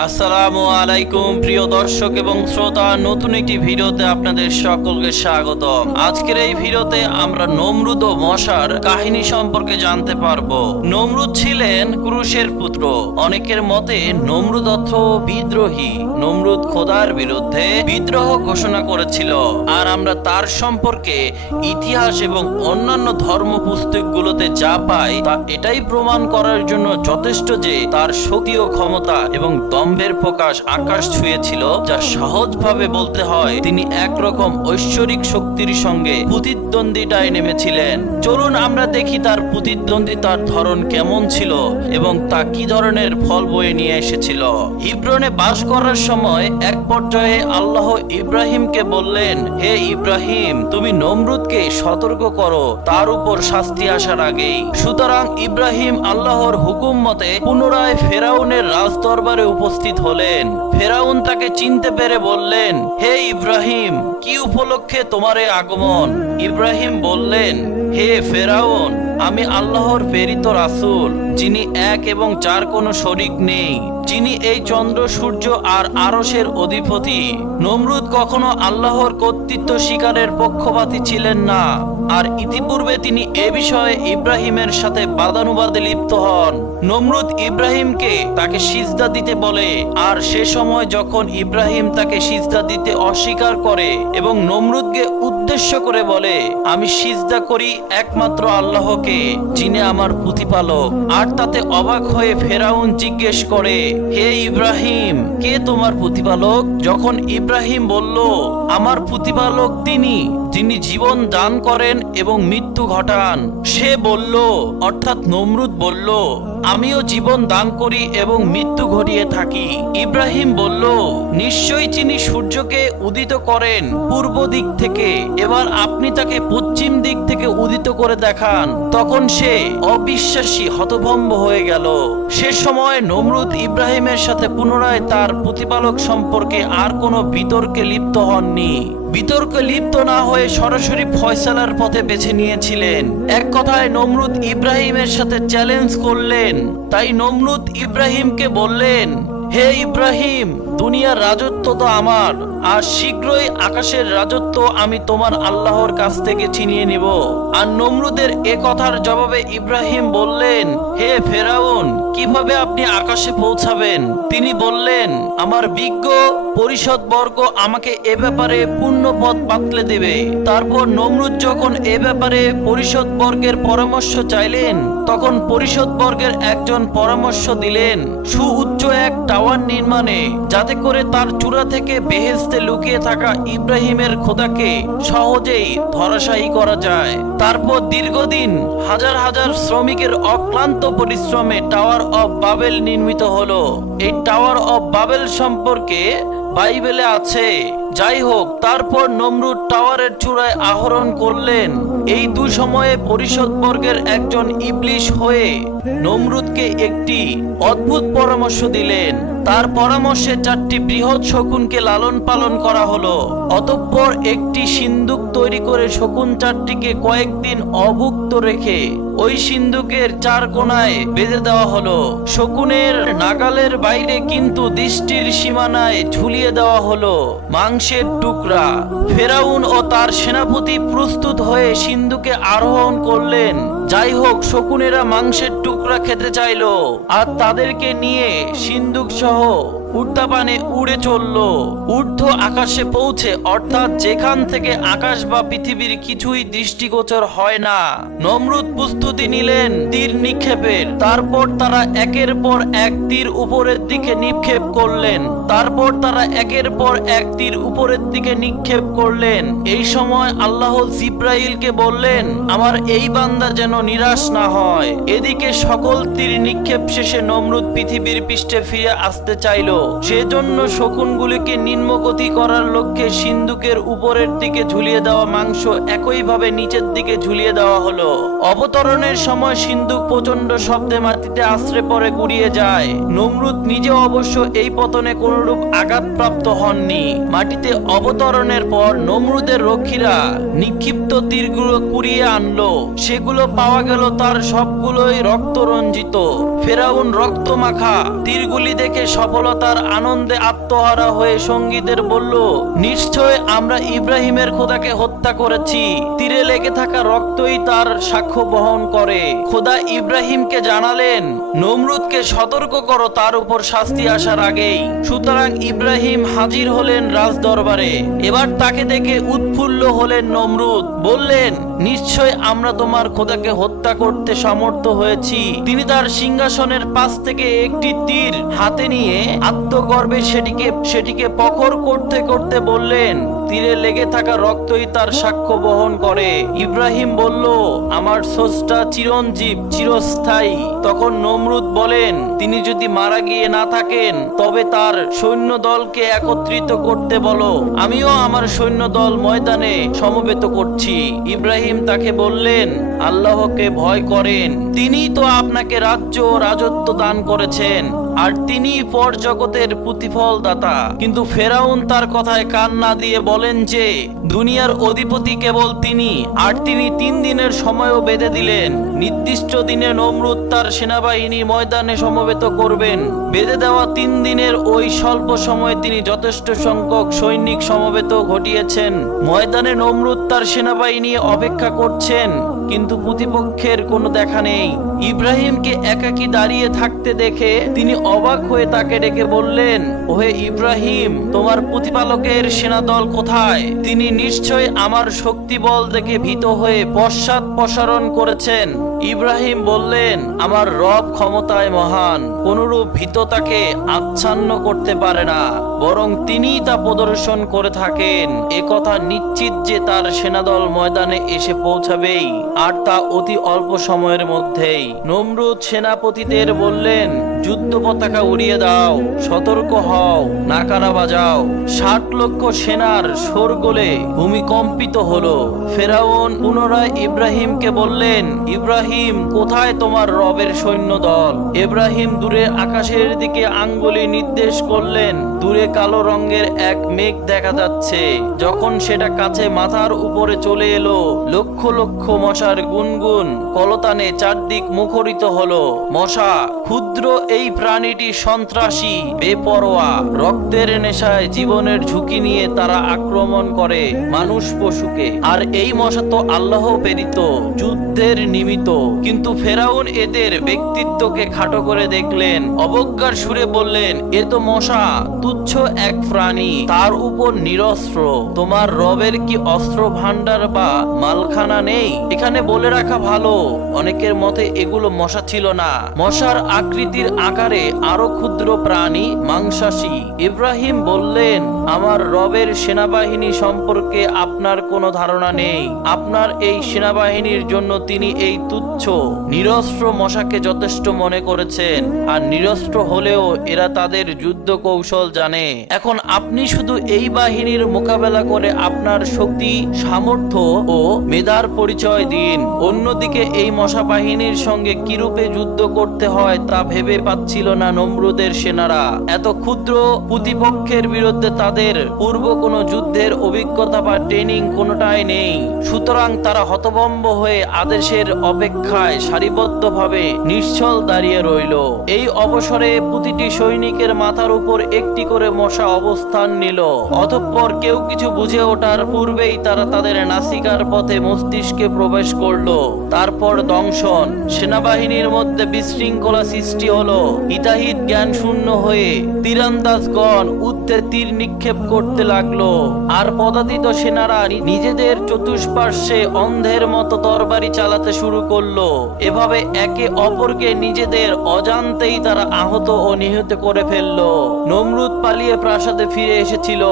আসসালামু আলাইকুম প্রিয় দর্শক এবং শ্রোতা, নতুন একটি ভিডিওতে আপনাদের সকলকে স্বাগতম। আজকের এই ভিডিওতে আমরা নমরুদ ও মশার কাহিনী সম্পর্কে জানতে পারবো। নমরুদ ছিলেন কুরুশের পুত্র। অনেকের মতে নমরুদ অর্থ বিদ্রোহী। নমরুদ খোদার বিরুদ্ধে বিদ্রোহ ঘোষণা করেছিল। আর আমরা তার সম্পর্কে ইতিহাস এবং অন্যান্য ধর্ম পুস্তকগুলোতে যা পাই তা এটাই প্রমাণ করার জন্য যথেষ্ট যে তার শক্তি ও ক্ষমতা এবং দম্ভের প্রকাশ আকাশ ছুঁয়েছিল, যা সহজভাবে বলতে হয় তিনি একরকম ঐশ্বরিক শক্তির সঙ্গে প্রতিদ্বন্দ্বিতায় নেমেছিলেন। চলুন আমরা দেখি তার প্রতিদ্বন্দ্বিতার ধরন কেমন ছিল এবং তা কি ধরনের ফল বয়ে নিয়ে এসেছিল। ইব্রনে বাস করার সময় এক পর্যায়ে আল্লাহ ইব্রাহিমকে বললেন, হে ইব্রাহিম, তুমি নমরুদকে সতর্ক করো তার উপর শাস্তি আসার আগেই। সুতরাং ইব্রাহিম আল্লাহর হুকুম মতে পুনরায় ফেরাউনের রাজদরবারে উপস্থিত হলেন। ফেরাউন তাকে চিনতে পেরে বললেন, হে ইব্রাহিম, কি উপলক্ষে তোমার এই আগমন? ইব্রাহিম বললেন, হে ফেরাউন, আমি আল্লাহর প্রেরিত রাসূল, যিনি এক এবং যার কোনো শরীক নেই, যিনি এই চন্দ্র সূর্য আর আরশের অধিপতি। নমরুদ কখনো আল্লাহর কর্তৃত্ব স্বীকারের পক্ষপাতী ছিলেন না, আর ইতিপূর্বে তিনি এ বিষয়ে ইব্রাহিমের সাথে বাদানুবাদে লিপ্ত হন। নমরুদ ইব্রাহিমকে তাকে সিজদা দিতে বলে, আর সে সময় যখন ইব্রাহিম তাকে সিজদা দিতে অস্বীকার করে এবং নমরুদকে উদ্দেশ্য করে বলে, আমি সিজদা করি একমাত্র আল্লাহকে, যিনি আমার প্রতিপালক। আর তাতে অবাক হয়ে ফেরাউন জিজ্ঞেস করে, হে ইব্রাহিম, কে তোমার প্রতিপালক? যখন ইব্রাহিম বলল, আমার প্রতিপালক তিনি, যিনি জীবন দান করেন এবং মৃত্যু ঘটান। সে বলল, অর্থাৎ নমরুদ বলল, আমিও জীবন দান করি এবং মৃত্যু ঘটিয়ে থাকি। ইব্রাহিম বলল, নিশ্চয়ই তিনি সূর্যকে উদিত করেন পূর্ব দিক থেকে, এবার আপনি তাকে পশ্চিম দিক থেকে উদিত করে দেখান। তখন সে অবিশ্বাসী হতভম্ব হয়ে গেল। সে সময় নমরুদ ইব্রাহিমের সাথে পুনরায় তার প্রতিপালক সম্পর্কে আর কোনো বিতর্কে লিপ্ত হননি। বিতর্কে লিপ্ত না হয়ে সরাসরি ফয়সালার পথে বেছে নিয়েছিলেন। এক কথায় নমরুদ ইব্রাহিমের সাথে চ্যালেঞ্জ করলেন। তাই নমরুদ ইব্রাহিমকে বললেন, হে ইব্রাহিম, দুনিয়ার রাজত্ব তো আমার, আর শীঘ্রই আকাশের রাজত্ব আমি তোমার আল্লাহর কাছ থেকে ছিনিয়ে নিব। আর নমরুদের এ কথার জবাবে ইব্রাহিম বললেন, হে ফেরাউন, কিভাবে আপনি আকাশে পৌঁছাবেন? তিনি বললেন, আমার বিজ্ঞ পরিষদ বর্গ আমাকে এ ব্যাপারে পূর্ণ পথ বাতলে দেবে। তারপর নমরুদ যখন এ ব্যাপারে পরিষদ বর্গের পরামর্শ চাইলেন, তখন পরিষদ বর্গের একজন পরামর্শ দিলেন সুউচ্চ এক টাওয়ার নির্মাণে, যাতে করে তার চূড়া থেকে বেহেশতে লুকিয়ে থাকা ইব্রাহিমের খোদাকে সহজেই ধরাশায়ী করা যায়। তারপর দীর্ঘদিন হাজার হাজার শ্রমিকের অক্লান্ত পরিশ্রমে টাওয়ার অফ বাবেল নির্মিত হলো। এই টাওয়ার অফ বাবেল সম্পর্কে বাইবেলে আছে। যাই হোক, তারপর নমরুদ টাওয়ারের চূড়ায় আহরণ করলেন। এই দুই সময়ে পরিষদ বর্গের একজন ইবলিশ হয়ে নমরুদকে একটি অদ্ভুত পরামর্শ দিলেন। তার পরামর্শে 4টি বৃহৎ শকুনকে লালন পালন করা হলো। অতঃপর একটি সিন্দুক তৈরি করে শকুন 4টিকে কয়েকদিন অভুক্ত রেখে ওই সিন্দুকের 4 কোণায় বেঁধে দেওয়া হলো। শকুনের নাগালের বাইরে কিন্তু দৃষ্টির সীমানায় ঝুলিয়ে দেওয়া হলো মাংসের টুকরা। ফেরাউন ও তার সেনাপতি প্রস্তুত হয়ে সিন্দুকে আরোহণ করলেন। যাই হোক, শকুনেরা মাংসের টুকরা খেতে চাইল, আর তাদেরকে নিয়ে সিন্দুক সহ উড়াপানে উড়ে চলল ঊর্ধ্ব আকাশে পৌঁছে, অর্থাৎ যেখান থেকে আকাশ বা পৃথিবীর কিছুই দৃষ্টিগোচর হয় না। নমরুদ প্রস্তুতি নিলেন তীর নিক্ষেপের। তারপর তারা একের পর এক তীর উপরের দিকে নিক্ষেপ করলেন। তারপর তারা একের পর এক তীর উপরের দিকে নিক্ষেপ করলেন। এই সময় আল্লাহ জিব্রাইলকে বললেন, আমার এই বান্দা যেন নিরাশ না হয়। এদিকে সকল তীর নিক্ষেপ শেষে নমরুদ পৃথিবীর পৃষ্ঠে ফিরে আসতে চাইল। সেজন্য শকুনগুলিকে নিম্নগতি করার লক্ষ্যে সিন্দুকের উপরের দিকে ঝুলিয়ে দেওয়া মাংস একইভাবে নিচের দিকে ঝুলিয়ে দেওয়া হলো। অবতরণের সময় সিন্দুক প্রচন্ড শব্দে মাটিতে আছড়ে পড়ে গুড়িয়ে যায়। নমরুদ নিজে অবশ্য এই পতনে কোনরূপ আঘাতপ্রাপ্ত হননি। মাটিতে অবতরণের পর নমরুদের রক্ষীরা নিক্ষিপ্ত তীরগুলো কুড়িয়ে আনলো। সেগুলো পাওয়া গেল তার সবগুলোই রক্ত রঞ্জিত। ফেরাউন রক্তমাখা তীরগুলি দেখে সফলতা তার আনন্দে আত্মহারা হয়ে সঙ্গীদের বলল, নিশ্চয় আমরা ইব্রাহিমের খোদাকে হত্যা করেছি। তীরে লেগে থাকা রক্তই তার সাক্ষ্য বহন করে। খোদা ইব্রাহিমকে জানালেন, নমরুদকে সতর্ক করো তার উপর শাস্তি আসার আগেই। সুতরাং ইব্রাহিম হাজির হলেন রাজ দরবারে। এবার তাকে দেখে উৎফুল্ল হলেন নমরুদ। বললেন, নিশ্চয় আমরা তোমার খোদাকে হত্যা করতে সমর্থ হয়েছি। তিনি তার সিংহাসনের পাশ থেকে একটি তীর হাতে নিয়ে আত্মগর্বে সেটিকে প্রখর করতে করতে বললেন, তীরে লেগে থাকা রক্তই তার সাক্ষ্য বহন করে। ইব্রাহিম বলল, আমার স্রষ্টা চিরঞ্জীব, চিরস্থায়ী। তখন নমরুদ বলেন, তিনি যদি মারা গিয়ে না থাকেন তবে তার সৈন্য দলকে একত্রিত করতে বলো, আমিও আমার সৈন্য দল ময়দানে সমবেত করছি। ইব্রাহিম তাকে বললেন, আল্লাহকে ভয় করেন, তিনিই তো আপনাকে রাজ্য ও রাজত্ব দান করেছেন, আর তিনি পর জগতের প্রতিফল দাতা। কিন্তু ফেরাউন তার কথায় কান না দিয়ে বলেন যে দুনিয়ার অধিপতি কেবল তিনি, আর তিনি 3 দিনের সময়ও বেঁধে দিলেন। নির্দিষ্ট দিনে নমরুদ তার সেনাবাহিনী ময়দানে সমবেত করবেন। বেঁধে দেওয়া 3 দিনের ওই স্বল্প সময়ে তিনি যথেষ্ট সংখ্যক সৈনিক সমবেত ঘটিয়েছেন। ময়দানে নমরুদ তার সেনাবাহিনী অপেক্ষা করছেন, কিন্তু প্রতিপক্ষের কোনো দেখা নেই। ইব্রাহিমকে একাকী দাঁড়িয়ে থাকতে দেখে তিনি অবাক হয়ে তাকে ডেকে বললেন, ওহে ইব্রাহিম, তোমার প্রতিপালকের সেনাদল কোথায়? তিনি নিশ্চয় আমার শক্তি বল দেখে ভীত হয়ে পশ্চাৎপসারণ করেছেন। ইব্রাহিম বললেন, আমার রব ক্ষমতায় মহান, কোনরূপ ভীততাকে আচ্ছন্ন করতে পারে না, বরং তিনিই তা প্রদর্শন করে থাকেন। একথা নিশ্চিত যে তার সেনাদল ময়দানে এসে পৌঁছাবেই, আর তা অতি অল্প সময়ের মধ্যেই। নমরুদ সেনাপতিদের বললেন, যুদ্ধ পতাকা উড়িয়ে দাও, সতর্ক হও, নাকারা বাজাও। 60 লক্ষ সেনার শোরগোলে ভূমিকম্পিত হলো। ফেরাউন পুনরায় ইব্রাহিমকে বললেন, ইব্রাহিম, কোথায় তোমার রবের সৈন্য দল? ইব্রাহিম দূরে আকাশের দিকে আঙ্গুলি নির্দেশ করলেন। দূরে কালো রঙের এক মেঘ দেখা যাচ্ছে। যখন সেটা কাছে মাথার উপরে চলে এলো, লক্ষ লক্ষ মশার গুনগুন কলতানে চারদিক মুখরিত হলো। মশা, ক্ষুদ্র এই প্রাণীটি সন্ত্রাসী, বেপরোয়া, রক্তের নেশায় জীবনের ঝুঁকি নিয়ে তারা আক্রমণ করে মানুষ পশুকে। আর এই মশা তো আল্লাহ প্রেরিত, যুদ্ধের নিমিত্ত। কিন্তু ফেরাউন এদের ব্যক্তিত্বকে খাটো করে দেখলেন, অবজ্ঞার সুরে বললেন, এ তো মশা, তুচ্ছ এক প্রাণী, তার উপর নিরস্ত্র। তোমার রবের কি অস্ত্র ভান্ডার বা মালখানা নেই? এখানে বলে রাখা ভালো, অনেকের মতে এগুলো মশা ছিল না, মশার আকৃতির আকারে আরো ক্ষুদ্র প্রাণী, মাংসাশী। ইব্রাহিম বললেন, আমার রবের সেনাবাহিনী সম্পর্কে আপনার কোনো ধারণা নেই। আপনার এই সেনাবাহিনীর জন্য তিনি এই তুচ্ছ নিরস্ত্র মশাকে যথেষ্ট মনে করেছেন, আর নিরস্ত্র হলেও এরা তাদের যুদ্ধ কৌশল জানে। এখন আপনি শুধু এই বাহিনীর মোকাবেলা করে আপনার শক্তি, সামর্থ্য ও মেধার পরিচয় দিন। অন্যদিকে এই মশা বাহিনীর সঙ্গে কিরূপে যুদ্ধ করতে হয় তা ভেবে পাচ্ছিল না নমরুদের সেনারা। এত ক্ষুদ্র প্রতিপক্ষের বিরুদ্ধে তাদের পূর্ব কোনো যুদ্ধের অভিজ্ঞতা বা ট্রেনিং কোনোটাই নেই। সুতরাং তারা হতভম্ব হয়ে আদেশের অপেক্ষায় সারিবদ্ধভাবে নিশ্চল দাঁড়িয়ে রইল। এই অবসরে প্রতিটি সৈনিকের মাথার উপর একটি করে মশা অবস্থান নিল। অতঃপর কেউ কিছু বুঝে ওঠার পূর্বেই তারা তাদের নাসিকার পথে মস্তিষ্কে প্রবেশ করলো। তারপর দংশন। সেনাবাহিনীর মধ্যে বিশৃঙ্খলা সৃষ্টি হলো। হিতাহিত জ্ঞান শূন্য হয়ে তীরান্দাজগণ উঠতে তীর নিক্ষেপ করতে লাগলো, আর পদাতিত সেনারা নিজেদের চতুষ্পার্শ্বে অন্ধের মতো তরবারি চালাতে শুরু করলো। এভাবে একে অপরকে নিজেদের অজান্তেই তারা আহত ও নিহত করে ফেললো। নমরুদ পালিয়ে প্রাসাদে ফিরে এসেছিল।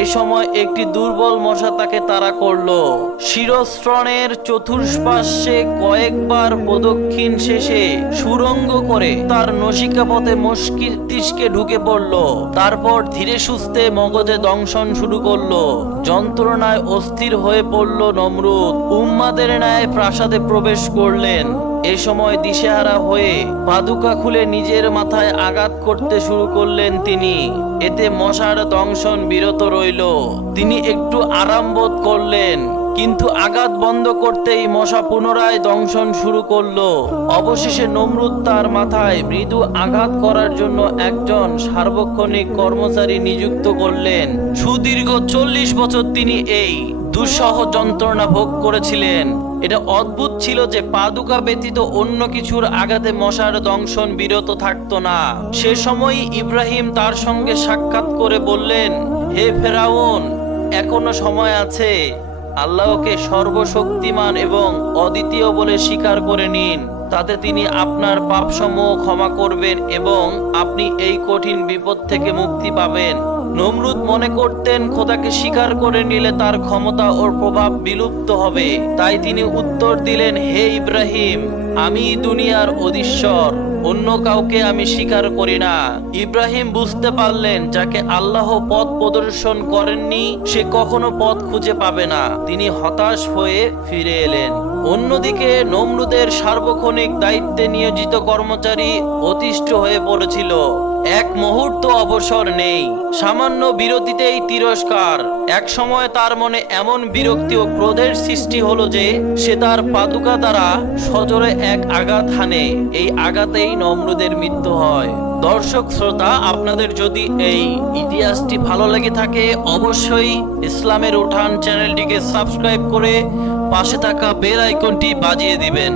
এ সময় একটি দুর্বল মশা তাকে তাড়া করলো। শিরস্ত্রণের চতুষ্পার্শ্বে কয়েকবার প্রদক্ষিণ শেষে সুরঙ্গ করে তার নসিকাপথে মস্তিষ্কে ঢুকে পড়লো। তারপর ধীরে সুস্থে মগজে দংশন শুরু করলো। যন্ত্রণায় অস্থির হয়ে পড়ল নমরুদ। উম্মাদের ন্যায় প্রাসাদে প্রবেশ করলেন। এ সময় দিশেহারা হয়ে পাদুকা খুলে নিজের মাথায় আঘাত করতে শুরু করলেন তিনি। এতে মশার দংশন বিরত রইল। তিনি একটু আরাম বোধ করলেন, কিন্তু আঘাত বন্ধ করতেই মশা পুনরায় দংশন শুরু করলো। অবশেষে নমরুদ তার মাথায় মৃদু আঘাত করার জন্য একজন সার্বক্ষণিক কর্মচারী নিযুক্ত করলেন। সুদীর্ঘ 40 বছর তিনি এই দুঃসহ যন্ত্রণা ভোগ করেছিলেন। এটা অদ্ভুত ছিল যে পাদুকা ব্যতীত অন্য কিছুর আঘাতে মশার দংশন বিরত থাকতো না। সে সময় ইব্রাহিম তার সঙ্গে সাক্ষাৎ করে বললেন, হে ফেরাউন, এখনো সময় আছে। আল্লাহকে সর্বশক্তিমান এবং অদ্বিতীয় বলে স্বীকার করে নিন। তাতে তিনি আপনার পাপসমূহ ক্ষমা করবেন এবং আপনি এই কঠিন বিপদ থেকে মুক্তি পাবেন। নমরুদ মনে করতেন খোদাকে স্বীকার করে নিলে তার ক্ষমতা ও প্রভাব বিলুপ্ত হবে। তাই তিনি উত্তর দিলেন, হে ইব্রাহিম, আমি দুনিয়ার অধীশ্বর, অন্য কাউকে আমি স্বীকার করি না। ইব্রাহিম বুঝতে পারলেন যাকে আল্লাহ পথ প্রদর্শন করেননি সে কখনো পথ খুঁজে পাবে না। তিনি হতাশ হয়ে ফিরে এলেন। অন্যদিকে নমরুদের সার্বক্ষণিক দায়িত্বে নিয়োজিত কর্মচারী অতিষ্ঠ হয়ে পড়েছিল। এক মুহূর্ত অবসর নেই, সামান্য বিরতিতেই তিরস্কার। এক সময় তার মনে এমন বিরক্তি ও ক্রোধের সৃষ্টি হলো যে সে তার পাদুকা দ্বারা সজোরে এক আঘাত হানে। এই আঘাতেই নমরুদের মৃত্যু হয়। দর্শক শ্রোতা, আপনাদের যদি এই ইতিহাসটি ভালো লেগে থাকে অবশ্যই ইসলামের উঠান চ্যানেলটিকে সাবস্ক্রাইব করে পাশে থাকা বেল আইকনটি বাজিয়ে দিবেন।